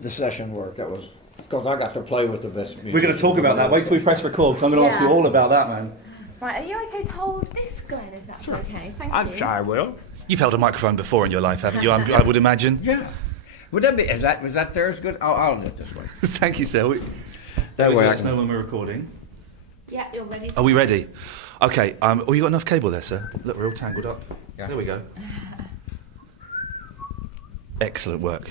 the session work. That was because I got to play with the best musicians. We're going to talk about that. Wait till we press record, because I'm going to ask you all about that, man. Right, are you okay to hold this, Glenn, if that's okay? Thank you. I will. You've held a microphone before in your life, haven't you? I would imagine. Yeah. Would that be? Was that theirs good? I'll do it this way. Thank you, sir. That way let us know when we're recording. Yeah, you're ready. Are we ready? Okay. Oh, you got enough cable there, sir? Look, we're all tangled up. Yeah. There we go. Excellent work.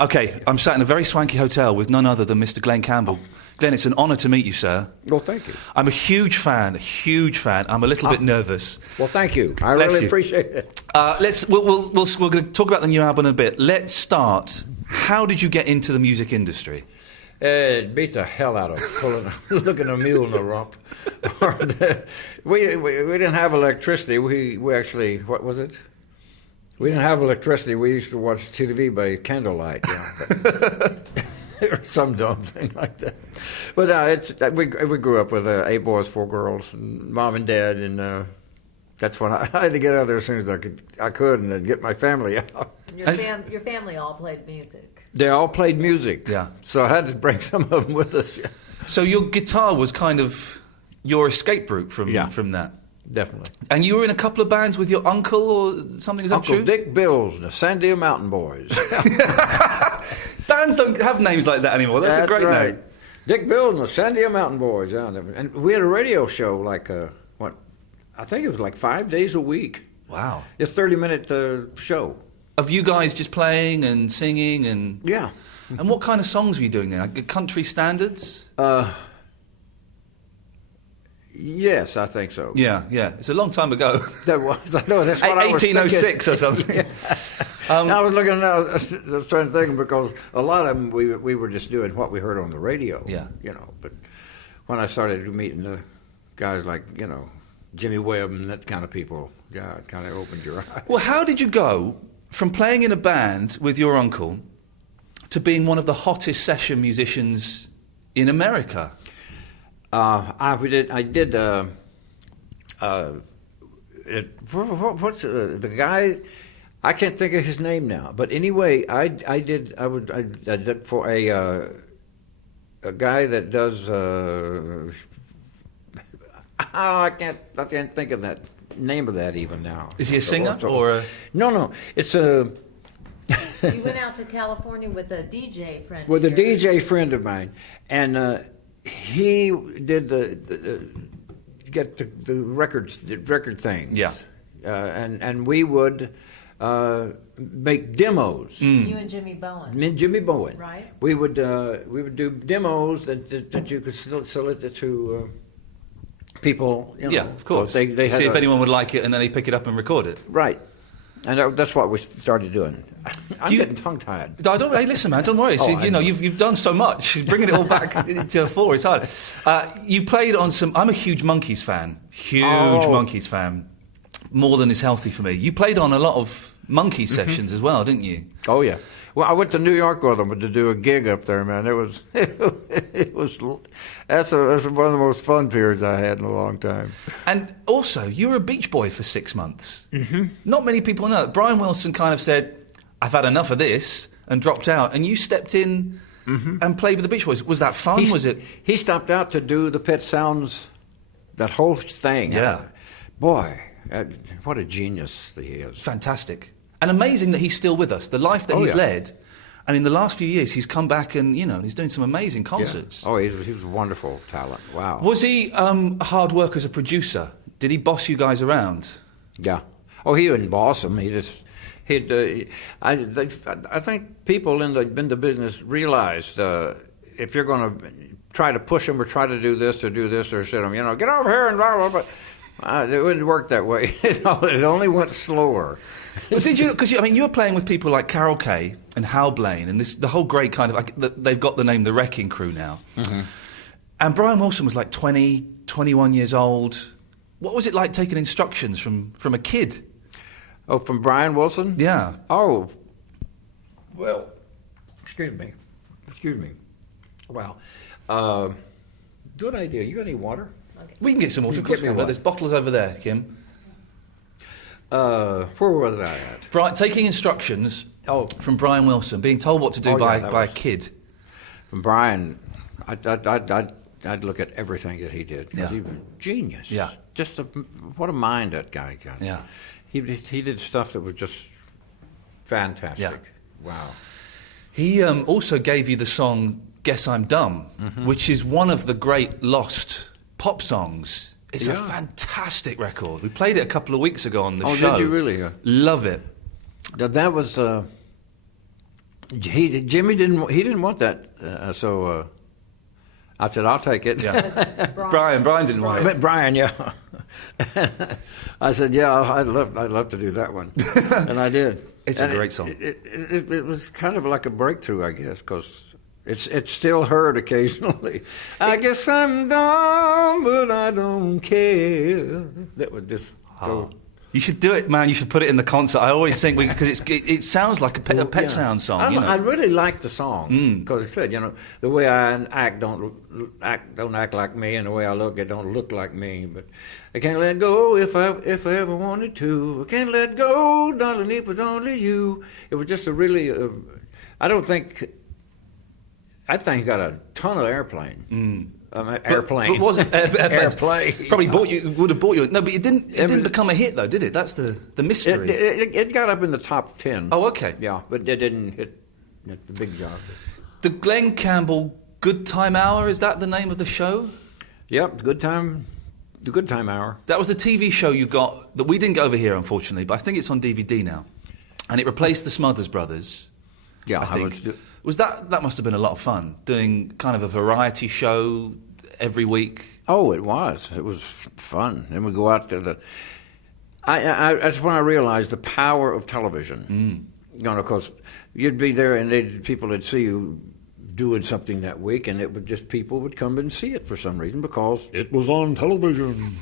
Okay, I'm sat in a very swanky hotel with none other than Mr. Glenn Campbell. Glenn, it's an honour to meet you, sir. Well, thank you. I'm a huge fan. I'm a little bit nervous. Well, thank you. I Bless really you. appreciate it. We're going to talk about the new album in a bit. Let's start. How did you get into the music industry? It beat the hell out of looking a mule in the rump. we didn't have electricity. We actually, what was it? We didn't have electricity. We used to watch TV by candlelight. Or some dumb thing like that. But we grew up with 8 boys, 4 girls, and mom and dad, and that's when I had to get out there as soon as I could, and then get my family out. Your family all played music. They all played music. Yeah. So I had to bring some of them with us. So your guitar was kind of your escape route from that? Definitely. And you were in a couple of bands with your uncle or something, is that Uncle true? Dick Bills and the Sandia Mountain Boys. Bands don't have names like that anymore. That's a great right. name. Dick Bills and the Sandia Mountain Boys. Yeah. And we had a radio show I think it was like 5 days a week. Wow. It's a 30-minute show. Of you guys just playing and singing and... Yeah. And what kind of songs were you doing then? Like country standards? Yes, I think so. Yeah. It's a long time ago. That was. I know. That's what I was 1806 thinking. or something. Yeah. I was looking. I was trying to think because a lot of them we were just doing what we heard on the radio. Yeah. But when I started meeting the guys like Jimmy Webb and that kind of people, yeah, it kind of opened your eyes. Well, how did you go from playing in a band with your uncle to being one of the hottest session musicians in America? I did. What's the guy? I can't think of his name now. But anyway, I did for a guy that does. I can't think of that name of that even now. Is he a singer or a... No. It's a. You went out to California with a DJ friend. With a DJ friend of mine, and he did get the record thing. Yeah. And we would make demos. You and Jimmy Bowen. Me and Jimmy Bowen. Right. We would do demos that you could solicit to people. Yeah, of course. They see if anyone would like it, and then they pick it up and record it. Right. And that's what we started doing. I'm getting tongue-tied. Hey, listen, man, don't worry. See, you've done so much. Bringing it all back to the fore is hard. You played on some... I'm a huge Monkees fan. Monkees fan. More than is healthy for me. You played on a lot of Monkees sessions as well, didn't you? Oh, yeah. Well, I went to New York with them to do a gig up there, man. That's one of the most fun periods I had in a long time. And also, you were a Beach Boy for 6 months. Mm-hmm. Not many people know. Brian Wilson kind of said, I've had enough of this, and dropped out. And you stepped in and played with the Beach Boys. Was that fun? He stopped out to do the Pet Sounds, that whole thing. Yeah. Boy, what a genius he is. Fantastic. And amazing that he's still with us. The life that he's led, and in the last few years, he's come back and, he's doing some amazing concerts. Yeah. Oh, he was a wonderful talent. Wow. Was he hard work as a producer? Did he boss you guys around? Yeah. Oh, he wouldn't boss them. I think people in the business realized if you're going to try to push them or try to do this or sit them, get over here and blah, blah, blah. It wouldn't work that way. It only went slower. Well, did you? Because you were playing with people like Carol Kay and Hal Blaine, and the whole great kind of they've got the name The Wrecking Crew now. Mm-hmm. And Brian Wilson was like 20, 21 years old. What was it like taking instructions from a kid? Oh, from Brian Wilson? Yeah. Oh, well, excuse me. Well, good idea. You got any water? Okay. We can get some water. Of course, there's bottles over there, Kim. Where was I at? Right, taking instructions Oh, from Brian Wilson, being told what to do by a kid. from Brian, I'd look at everything that he did because he was genius. Yeah. Just what a mind that guy got. Yeah. He did stuff that was just fantastic. Yeah. Wow. He also gave you the song "Guess I'm Dumb," which is one of the great lost pop songs. It's a fantastic record. We played it a couple of weeks ago on the show. Oh, did you really? Love it. That was Jimmy didn't want that, so I said I'll take it. Yeah. Brian didn't want it. But Brian, yeah. I said, yeah, I'd love to do that one, and I did. It's a great song. It was kind of like a breakthrough, I guess, because it's still heard occasionally. I guess I'm dumb, but I don't care. That was just so. You should do it, man. You should put it in the concert. I always think because it sounds like a Pet Sound song. I really like the song because it said, the way I act don't act like me, and the way I look, it don't look like me. But I can't let go if I ever wanted to. I can't let go, darling, it was only you. It was just a really. I think it got a ton of airplane. Airplane. But wasn't airplane? Probably would have bought you. No, but it didn't become a hit though, did it? That's the mystery. It got up in the top 10. Oh, okay. Yeah, but it didn't hit the big job. The Glenn Campbell Good Time Hour, is that the name of the show? Yep, the Good Time Hour. That was the TV show you got that we didn't get over here, unfortunately, but I think it's on DVD now, and it replaced the Smothers Brothers. Yeah, I think. Was that must have been a lot of fun, doing kind of a variety show every week? Oh, it was. It was fun. Then we go out to the. That's when I realized the power of television. Because you'd be there and people would see you doing something that week, and it would just people would come and see it for some reason because it was on television.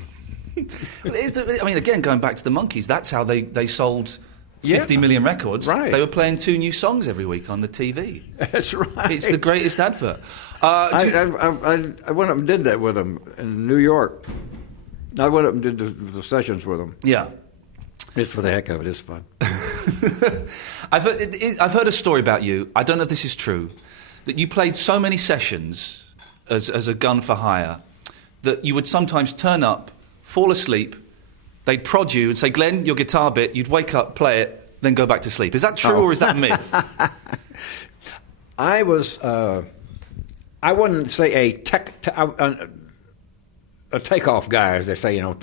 I mean, again, going back to the Monkees, that's how they sold 50 million records. Right. They were playing 2 new songs every week on the TV. That's right. It's the greatest advert. I went up and did that with them in New York. I went up and did the sessions with them. Yeah. It's for the heck of it. It's fun. I've heard a story about you. I don't know if this is true. That you played so many sessions as a gun for hire that you would sometimes turn up, fall asleep. They'd prod you and say, Glenn, your guitar bit, you'd wake up, play it, then go back to sleep. Is that true or is that myth? I wouldn't say a takeoff guy, as they say, I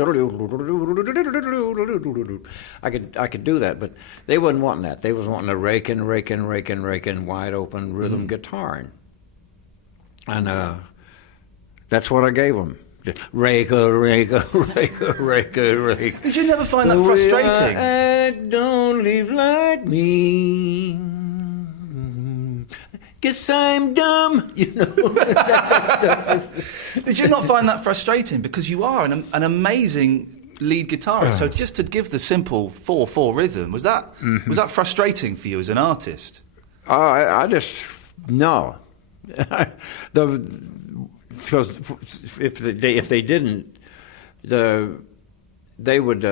could do that, but they wasn't wanting that. They was wanting a raking, wide open rhythm guitar. And that's what I gave them. Rake. Did you never find that frustrating? Don't live like me. Guess I'm dumb, Did you not find that frustrating? Because you are an amazing lead guitarist. So just to give the simple 4/4 rhythm, was that frustrating for you as an artist? I just no. Because if they didn't, they would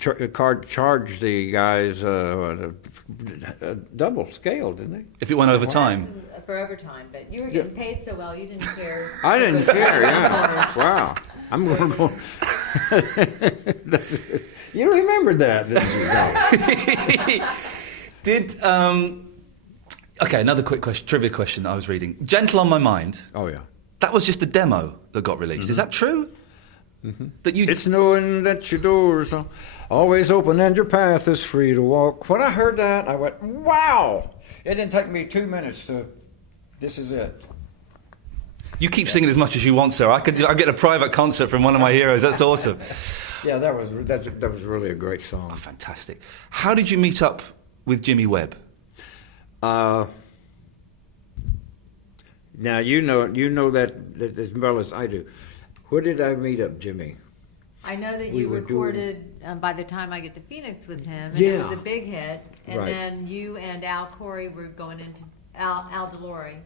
charge the guys a double scale, didn't they? If it went over time. For overtime, but you were getting paid so well, you didn't care. I didn't care. Yeah. Wow. I'm going to go. You remembered that, didn't you? Did okay, another quick question, trivia question that I was reading. Gentle on My Mind. Oh, yeah. That was just a demo that got released. Is that true? That you? It's knowing that your doors are always open and your path is free to walk. When I heard that, I went, wow! It didn't take me 2 minutes to, this is it. You keep singing as much as you want, sir. I get a private concert from one of my heroes. That's awesome. Yeah, that was really a great song. Oh, fantastic. How did you meet up with Jimmy Webb? Now you know that as well as I do. Where did I meet up, Jimmy? I know that you recorded By the Time I Get to Phoenix with him, and Yeah. it was a big hit. And Right. then you and Al Corey were going into Al DeLore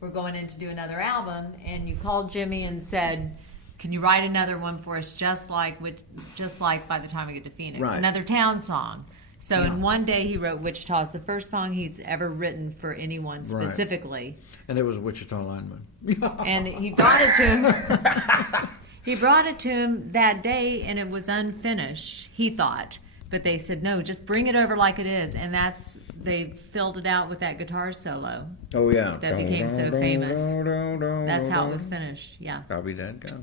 were going in to do another album, and you called Jimmy and said, "Can you write another one for us, just like By the Time I Get to Phoenix, Right. another town song?" So in one day he wrote Wichita. It's the first song he's ever written for anyone Right. specifically. And it was Wichita lineman. And he brought it to him. He brought it to him that day, and it was unfinished, he thought. But they said, no, just bring it over like it is. And they filled it out with that guitar solo Oh, yeah. that became so famous. That's how it was finished, yeah. I'll be that guy.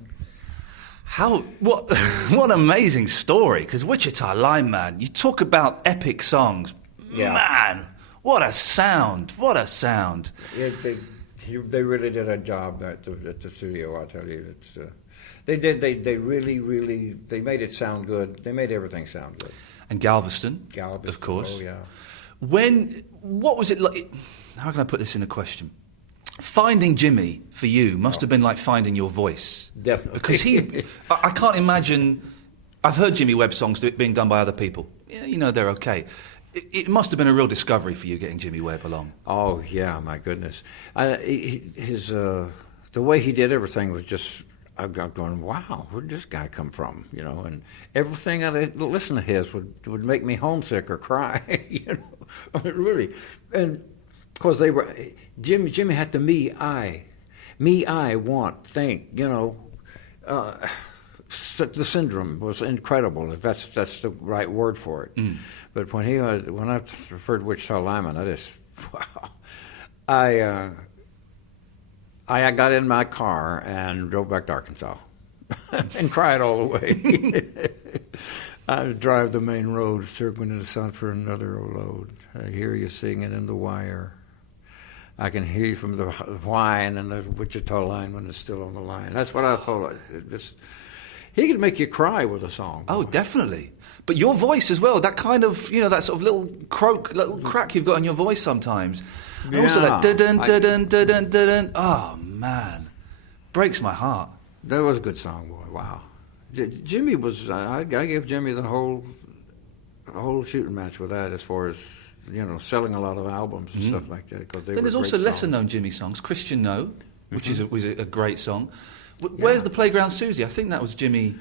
What an amazing story, because Wichita Lineman, you talk about epic songs. Yeah. Man, what a sound. Yeah, they really did a job at the studio, I tell you. They really they made it sound good. They made everything sound good. And Galveston, of course. Oh, yeah. What was it like? How can I put this in a question? Finding Jimmy for you must have been like finding your voice. Definitely. Because I can't imagine. I've heard Jimmy Webb songs being done by other people. Yeah, you know, they're okay. It must have been a real discovery for you getting Jimmy Webb along. Oh, yeah, my goodness. The way he did everything was just, I'm going, wow, where'd this guy come from? You know, and everything I listened to his would make me homesick or cry, you know, I mean, really. And because Jimmy had the me, I want, think, you know, the syndrome was incredible, if that's the right word for it. Mm. But when I heard Wichita Lineman, I just, wow. I got in my car and drove back to Arkansas and cried all the way. I would drive the main road, circling to the sun for another load. I hear you singing in the wire. I can hear you from the whine, and the Wichita Lineman is still on the line. That's what I thought. He could make you cry with a song. Oh, definitely. But your voice as well, that kind of, you know, that sort of little crack you've got in your voice sometimes. And also that dun dun dun dun dun dun. Oh, man. Breaks my heart. That was a good song, boy. Wow. Jimmy was, I gave Jimmy the whole shooting match with that, as far as, you know, selling a lot of albums and stuff like that. Then there's also lesser-known Jimmy songs. Christian No, which was a great song. Where's the Playground Susie? I think that was Jimmy.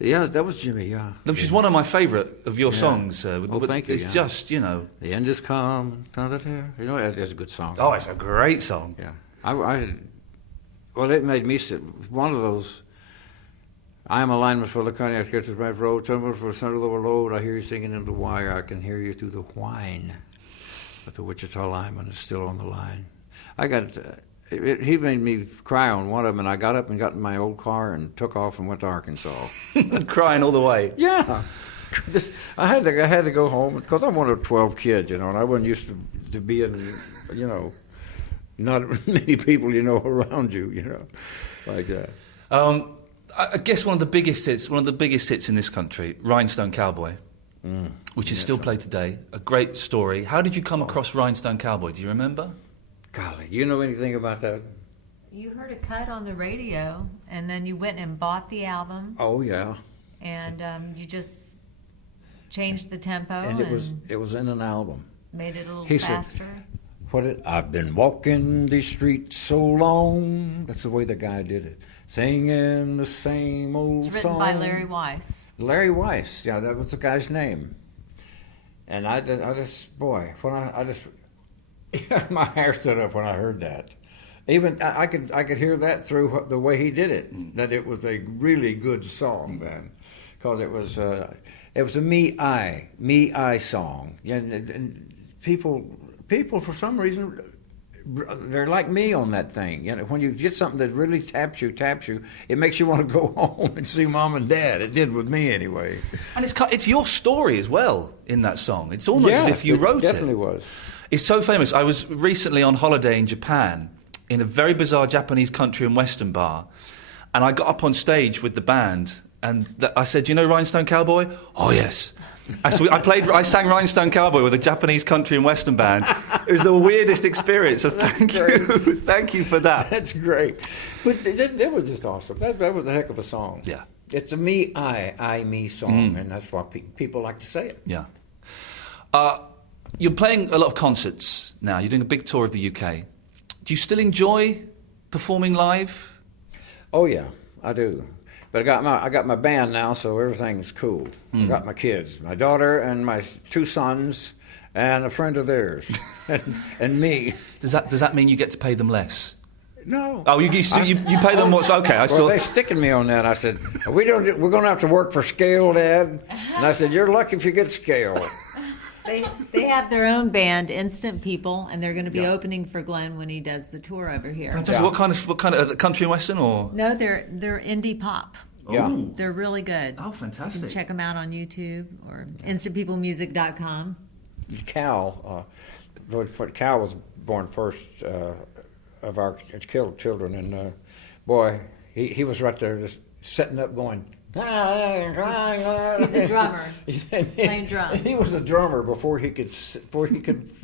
Yeah, that was Jimmy, yeah. Which is one of my favourite of your sonings. Thank you. It's just, you know. The end is come. You know, it's a good song. Oh, it's a great song. Yeah. Well, it made me one of those. I am a lineman for the county. I get to the right road. Somewhere for the center of the load. I hear you singing in the wire. I can hear you through the whine. But the Wichita Lineman is still on the line. He made me cry on one of them, and I got up and got in my old car and took off and went to Arkansas. Crying all the way. Yeah. I had to go home because I'm one of 12 kids, you know, and I wasn't used to being, you know, not many people, you know, around you, you know, like that. I guess one of the biggest hits in this country, Rhinestone Cowboy, which is still played today. A great story. How did you come across Rhinestone Cowboy? Do you remember? Golly, you know anything about that? You heard a cut on the radio, and then you went and bought the album. Oh, yeah. And you just changed the tempo. And it was in an album. Made it a little faster. I've been walking these streets so long. That's the way the guy did it. Singing the same old song. It's written by Larry Weiss. Larry Weiss, yeah, that was the guy's name. And I just, my hair stood up when I heard that. Even I could hear that through the way he did it, that it was a really good song then, because it was a me I song. And people for some reason, they're like me on that thing. You know, when you get something that really taps you, it makes you want to go home and see mom and dad. It did with me anyway. And it's your story as well in that song. It's almost as if you wrote it. It definitely was. It's so famous. I was recently on holiday in Japan in a very bizarre Japanese country and western bar, and I got up on stage with the band and I said, "You know Rhinestone Cowboy?" "Oh yes." I sang Rhinestone Cowboy with a Japanese country and western band. It was the weirdest experience. So thank you for that. That's great. But that was just awesome. That was a heck of a song. Yeah. It's a me song, and that's why people like to say it. Yeah. You're playing a lot of concerts now. You're doing a big tour of the UK. Do you still enjoy performing live? Oh, yeah, I do. But I got my band now, so everything's cool. I got my kids, my daughter and my 2 sons, and a friend of theirs, and me. Does that mean you get to pay them less? No. Oh, you pay them what's okay? Well, they sticking me on that. I said, we're going to have to work for scale, Dad. And I said, you're lucky if you get scale. They have their own band, Instant People, and they're going to be opening for Glenn when he does the tour over here. Fantastic. What kind of country and western or? No, they're indie pop. Yeah. Ooh. They're really good. Oh, You can fantastic. check them out on YouTube or instantpeoplemusic.com. Cal was born first of our children, and boy, he was right there just setting up going. He's a drummer, playing drums. He was a drummer before he could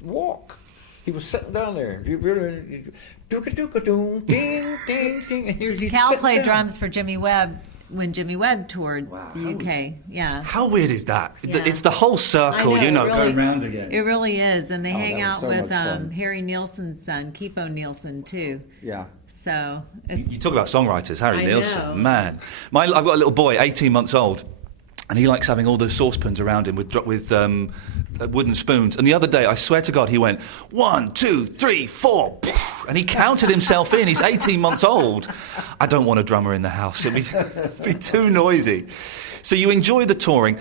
walk. He was sitting down there. Dooka-dooka-doom, ding, ding, ding. And he's Cal sitting played down. drums for Jimmy Webb when Jimmy Webb toured Wow. the UK. Yeah. How weird is that? Yeah. It's the whole circle, I you know. know, it really- go round again. It really is, and they hang that was out so with much fun. Harry Nielsen's son, Kipo Nielsen, too. Yeah. So You talk about songwriters, Harry I Nilsson, know. man. I've got a little boy, 18 months old, and he likes having all those saucepans around him with wooden spoons. And the other day, I swear to God, he went 1, 2, 3, 4, and he counted himself in. He's 18 months old. I don't want a drummer in the house; it'd be too noisy. So you enjoy the touring.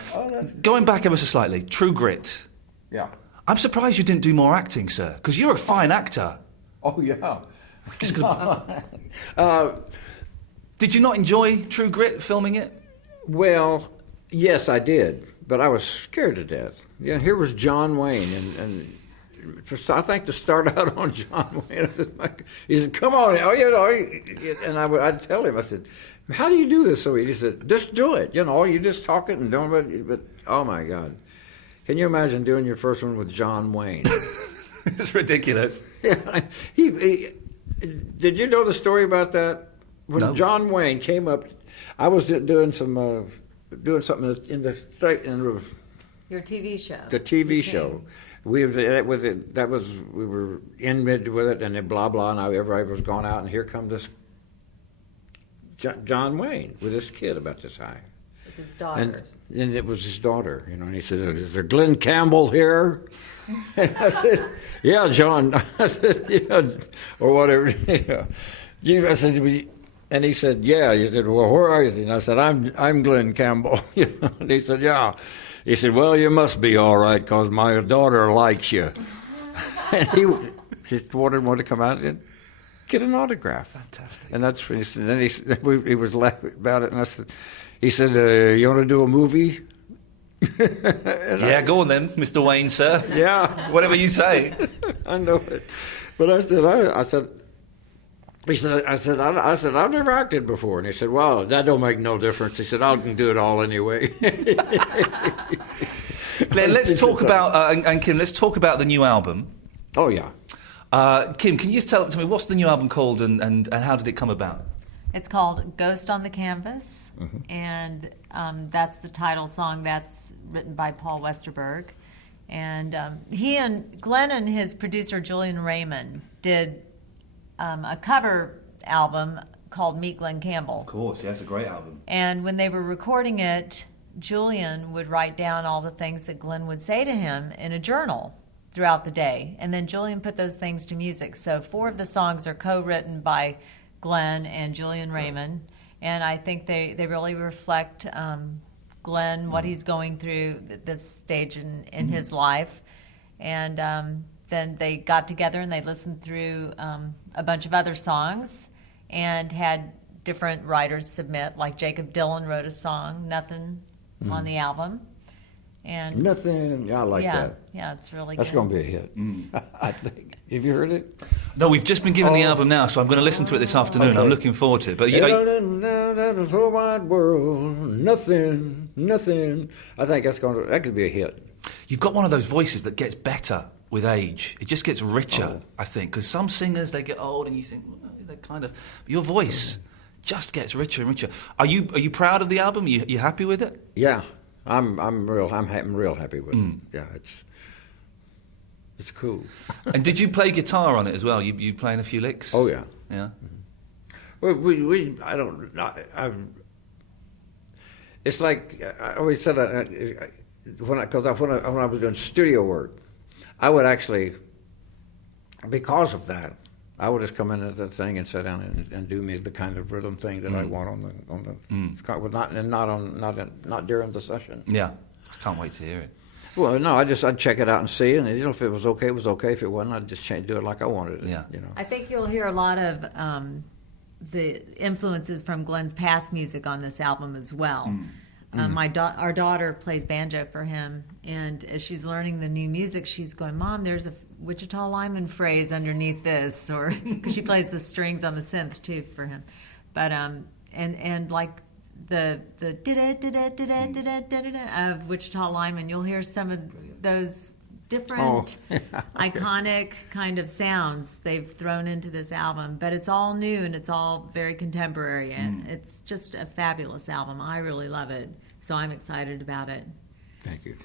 Going back ever so slightly, True Grit. Yeah. I'm surprised you didn't do more acting, sir, because you're a fine actor. Oh, yeah. Did you not enjoy True Grit filming it? Well, yes, I did, but I was scared to death. Yeah, here was John Wayne, and I think to start out on John Wayne, he said, "Come on, and I'd tell him, I said, "How do you do this?" So he said, "Just do it. You just talk it and don't." But oh my God, can you imagine doing your first one with John Wayne? It's ridiculous. Yeah, he did you know the story about that? When No. John Wayne came up, I was doing something in the state in your TV show. the TV show. We were in mid with it, and then blah blah, and everybody was gone out, and here comes this John Wayne with this kid about this high, With his daughter. and it was his daughter, and he said, "Is there Glenn Campbell here?" And I said, "Yeah, John." I said, "Yeah," or whatever. I said, and he said, "Yeah." He said, "Well, where are you?" And I said, "I'm Glenn Campbell." And he said, "Yeah." He said, "Well, you must be all right, 'cause my daughter likes you." And he just wanted to come out and get an autograph. Fantastic. And that's when he said. Then he was laughing about it, and he said, "You want to do a movie?" Yeah, go on then, Mr. Wayne, sir. Yeah, Whatever you say. I know it. But I said, I've never acted before. And he said, "Well, that don't make no difference." He said, "I can do it all anyway." Glenn, let's talk about, and Kim, let's talk about the new album. Oh, yeah. Kim, can you just tell me, what's the new album called and how did it come about? It's called Ghost on the Canvas, and that's the title song. That's written by Paul Westerberg. And Glenn and his producer Julian Raymond did a cover album called Meet Glenn Campbell. Of course, yeah, it's a great album. And when they were recording it, Julian would write down all the things that Glenn would say to him in a journal throughout the day. And then Julian put those things to music. So 4 of the songs are co-written by Glenn and Julian Raymond. And I think they really reflect Glenn, what he's going through at this stage in his life. And then they got together and they listened through a bunch of other songs and had different writers submit. Like Jacob Dylan wrote a song, Nothing, on the album. And Nothing. Yeah, I like that. Yeah, it's really That's good. going to be a hit. I think. Have you heard it? No, we've just been given the album now, so I'm going to listen to it this afternoon. Okay. I'm looking forward to it. But That whole wide world, nothing. I think that could be a hit. you've got one of those voices that gets better with age. It just gets richer, I think, because some singers, they get old and you think, well, they're kind of... But your voice just gets richer and richer. Are you proud of the album? Are you happy with it? Yeah, I'm real happy with it. Yeah, it's cool. And did you play guitar on it as well? You playing a few licks? Oh yeah. Yeah. I it's like I always said when I was doing studio work, I would actually, because of that, I would just come into the thing and sit down and do me the kind of rhythm thing that I want on the not during the session. Yeah, I can't wait to hear it. Well, no, I'd check it out and see, and if it was okay, it was okay. If it wasn't, I'd just do it like I wanted it. Yeah. I think you'll hear a lot of the influences from Glenn's past music on this album as well. Our daughter plays banjo for him, and as she's learning the new music, she's going, "Mom, there's a Wichita Lineman phrase underneath this," or because she plays the strings on the synth too for him. But and like the of Wichita Lineman, you'll hear some of those different iconic kind of sounds they've thrown into this album. But it's all new and it's all very contemporary, and it's just a fabulous album. I really love it, so I'm excited about it. Thank you.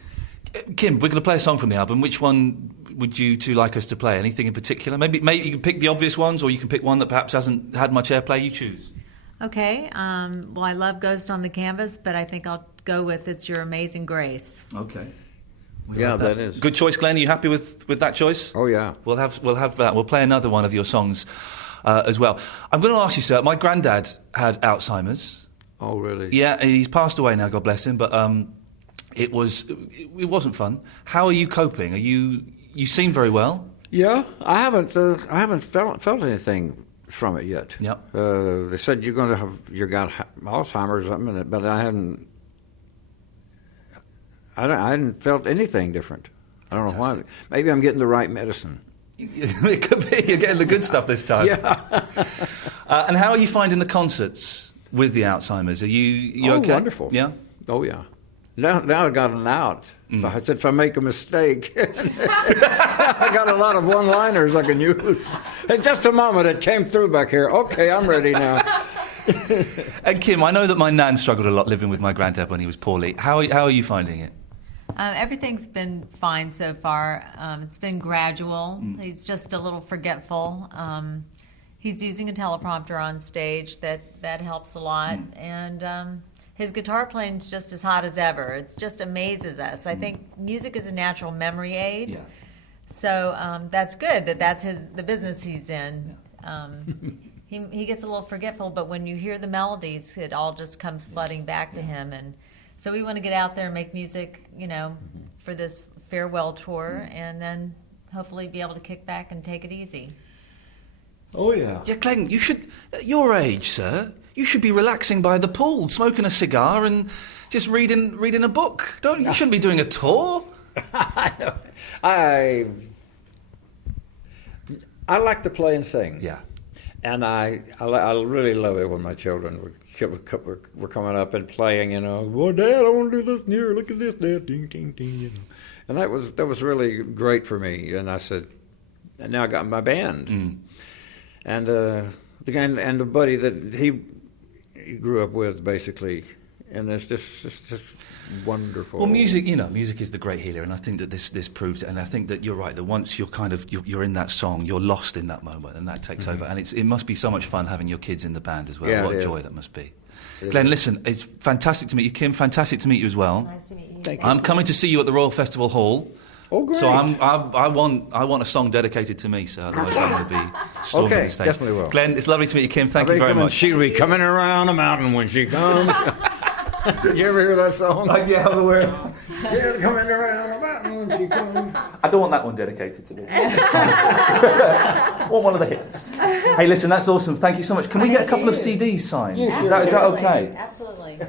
Kim, we're going to play a song from the album. Which one would you two like us to play? Anything in particular? Maybe you can pick the obvious ones, or you can pick one that perhaps hasn't had much airplay. You choose. Okay. Well, I love Ghost on the Canvas, but I think I'll go with It's Your Amazing Grace. Okay. Yeah, that is. Good choice, Glenn. Are you happy with that choice? Oh, yeah. We'll have that. We'll play another one of your songs as well. I'm going to ask you, sir. My granddad had Alzheimer's. Oh, really? Yeah, he's passed away now, God bless him. But it wasn't fun. How are you coping? You seem very well. Yeah, I haven't felt anything from it yet. Yep. They said you got Alzheimer's or something, but I hadn't felt anything different. I don't know why. Maybe I'm getting the right medicine. It could be. You're getting the good stuff this time. Yeah. And how are you finding the concerts with the Alzheimer's? Are you okay? Wonderful. Yeah. Oh, yeah. Now I got an out. I said if I make a mistake, I got a lot of one-liners I can use. In just a moment, it came through back here. Okay, I'm ready now. And Kim, I know that my nan struggled a lot living with my granddad when he was poorly. How are you finding it? Everything's been fine so far. It's been gradual. He's just a little forgetful. He's using a teleprompter on stage. That helps a lot. And his guitar playing's just as hot as ever. It just amazes us. I think music is a natural memory aid. Yeah. So that's good. That's the business he's in. He gets a little forgetful, but when you hear the melodies, it all just comes flooding back to him. And so we want to get out there and make music, for this farewell tour, and then hopefully be able to kick back and take it easy. Oh, yeah. Yeah, Glenn, you should, at your age, sir, you should be relaxing by the pool, smoking a cigar and just reading a book. You shouldn't be doing a tour. I know. I like to play and sing. Yeah. And I really love it when my children were coming up and playing, well, Dad, I want to do this here, look at this, Dad, ding, ding, ding, And that was really great for me. And I said, and now I got my band. And the guy and the buddy that he grew up with, basically, and it's just wonderful. Well, music is the great healer, and I think that this proves it. And I think that you're right, that once you're in that song, you're lost in that moment, and that takes over. And it must be so much fun having your kids in the band as well. Yeah, what a joy that must be. Glenn, listen, it's fantastic to meet you. Kim, fantastic to meet you as well. Nice to meet you. Thank you. I'm coming to see you at the Royal Festival Hall. Oh, great. So I want a song dedicated to me, so otherwise I'm going to be storming the stage. Definitely will. Glenn, it's lovely to meet you, Kim. Thank you very much. She'll be coming around the mountain when she comes. Did you ever hear that song? Yeah, I'm aware. She'll coming around the mountain when she comes. I don't want that one dedicated to me. I want one of the hits. Hey, listen, that's awesome. Thank you so much. Can we get a couple of CDs signed? Yes, Is that okay? Absolutely.